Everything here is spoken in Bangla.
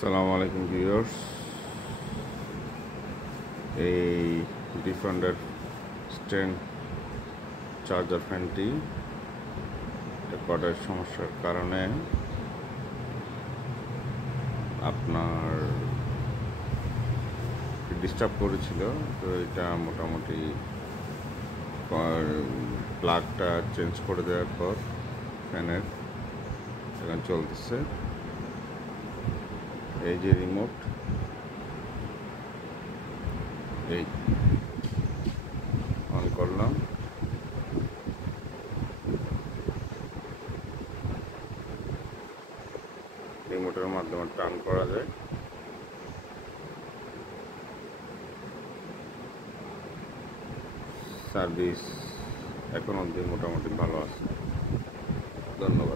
আসসালামু আলাইকুম ভিউয়ার্স। এই ডিফেন্ডার স্ট্যান্ড চার্জার ফ্যানটি কর্ডের সমস্যার কারণে আপনার ডিস্টার্ব করেছিল। তো এটা মোটামুটি প্লাগটা চেঞ্জ করে দেওয়ার পর ফ্যানের এখন চলতেছে। এই যে রিমোট, এই অন করলাম, রিমোটের মাধ্যমে টার্ন করা যায়। সার্ভিস এখন অবধি মোটামুটি ভালো আছে। ধন্যবাদ।